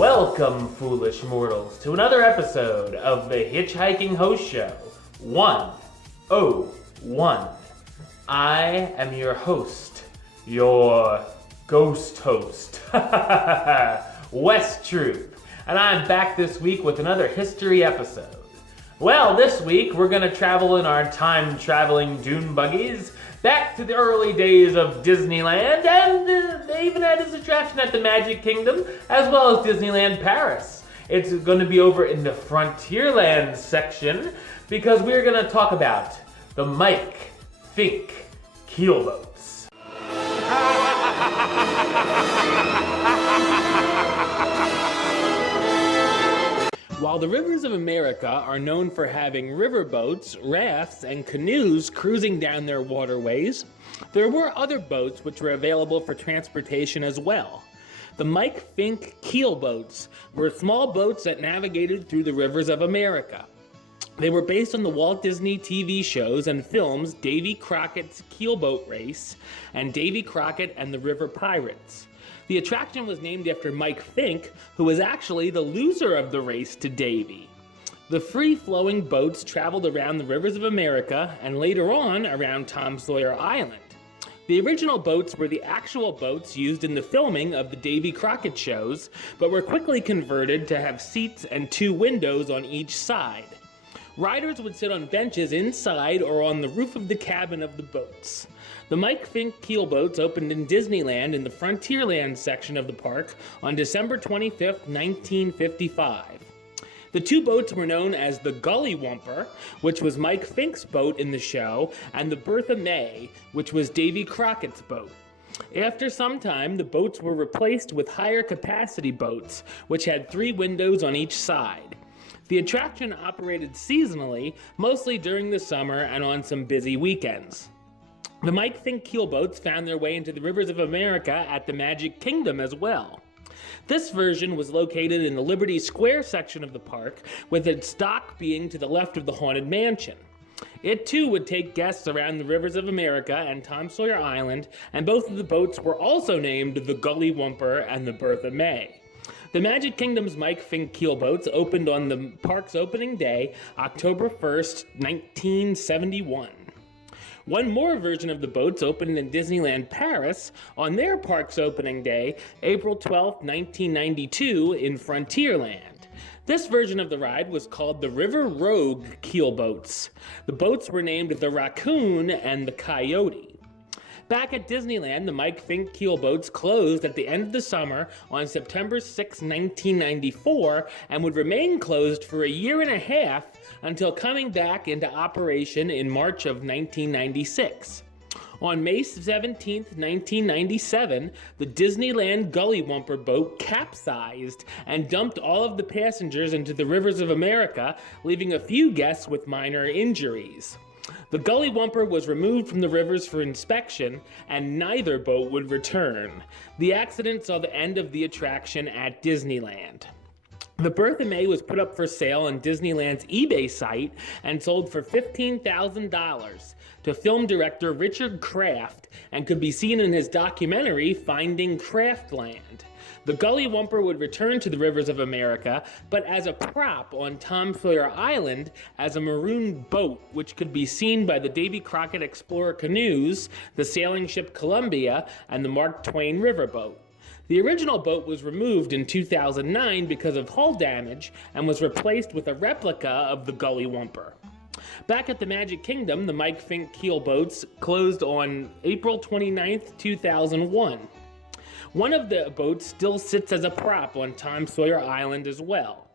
Welcome, foolish mortals, to another episode of the HitchHiking Hosts Show 101. I am your host, your ghost host, West Troop, and I'm back this week with another history episode. Well, this week we're going to travel in our time-traveling dune buggies back to the early days of Disneyland, and they even had this attraction at the Magic Kingdom, as well as Disneyland Paris. It's going to be over in the Frontierland section, because we're going to talk about the Mike Fink Keel Boats. While the rivers of America are known for having river boats, rafts, and canoes cruising down their waterways, there were other boats which were available for transportation as well. The Mike Fink Keel Boats were small boats that navigated through the rivers of America. They were based on the Walt Disney TV shows and films Davy Crockett's Keelboat Race and Davy Crockett and the River Pirates. The attraction was named after Mike Fink, who was actually the loser of the race to Davy. The free-flowing boats traveled around the rivers of America and later on around Tom Sawyer Island. The original boats were the actual boats used in the filming of the Davy Crockett shows, but were quickly converted to have seats and two windows on each side. Riders would sit on benches inside or on the roof of the cabin of the boats. The Mike Fink Keel Boats opened in Disneyland in the Frontierland section of the park on December 25, 1955. The two boats were known as the Gully Whumper, which was Mike Fink's boat in the show, and the Bertha May, which was Davy Crockett's boat. After some time, the boats were replaced with higher capacity boats, which had three windows on each side. The attraction operated seasonally, mostly during the summer and on some busy weekends. The Mike Fink Keel Boats found their way into the rivers of America at the Magic Kingdom as well. This version was located in the Liberty Square section of the park, with its dock being to the left of the Haunted Mansion. It too would take guests around the rivers of America and Tom Sawyer Island, and both of the boats were also named the Gully Whumper and the Bertha May. The Magic Kingdom's Mike Fink Keel Boats opened on the park's opening day, October 1st, 1971. One more version of the boats opened in Disneyland Paris on their park's opening day, April 12, 1992, in Frontierland. This version of the ride was called the River Rogue Keel Boats. The boats were named the Raccoon and the Coyote. Back at Disneyland, the Mike Fink Keel Boats closed at the end of the summer on September 6, 1994, and would remain closed for a year and a half until coming back into operation in March of 1996. On May 17, 1997, the Disneyland Gully Whumper boat capsized and dumped all of the passengers into the rivers of America, leaving a few guests with minor injuries. The Gully Whumper was removed from the rivers for inspection, and neither boat would return. The accident saw the end of the attraction at Disneyland. The Bertha May was put up for sale on Disneyland's eBay site and sold for $15,000 to film director Richard Kraft and could be seen in his documentary Finding Craftland. The Gully Whumper would return to the rivers of America, but as a prop on Tom Sawyer Island as a maroon boat, which could be seen by the Davy Crockett Explorer canoes, the sailing ship Columbia, and the Mark Twain riverboat. The original boat was removed in 2009 because of hull damage and was replaced with a replica of the Gully Whumper. Back at the Magic Kingdom, the Mike Fink Keel Boats closed on April 29, 2001. One of the boats still sits as a prop on Tom Sawyer Island as well.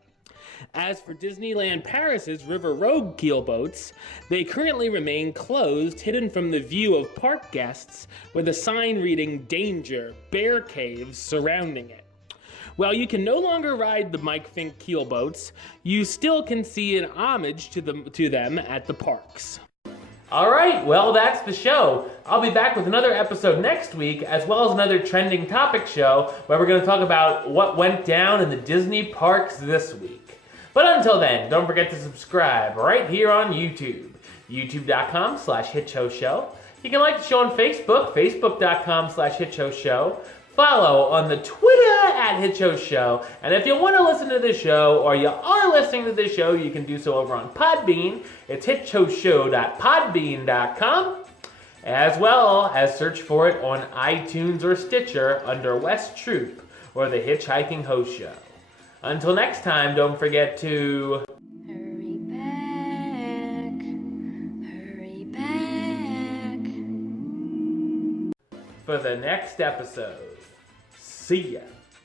As for Disneyland Paris's River Rogue Keel Boats, they currently remain closed, hidden from the view of park guests, with a sign reading "Danger, Bear Caves" surrounding it. While you can no longer ride the Mike Fink Keel Boats, you still can see an homage to them at the parks. Alright, well that's the show. I'll be back with another episode next week, as well as another trending topic show, where we're going to talk about what went down in the Disney parks this week. But until then, don't forget to subscribe right here on YouTube, youtube.com/HitchHostShow. You can like the show on Facebook, facebook.com/HitchHostShow. follow on the Twitter at Hitch Host Show. And if you want to listen to the show, or you are listening to the show, you can do so over on Podbean. It's hitchhostshow.podbean.com, as well as search for it on iTunes or Stitcher under West Troop or the HitchHiking Host Show. Until next time, don't forget to hurry back, hurry back. for the next episode. See ya.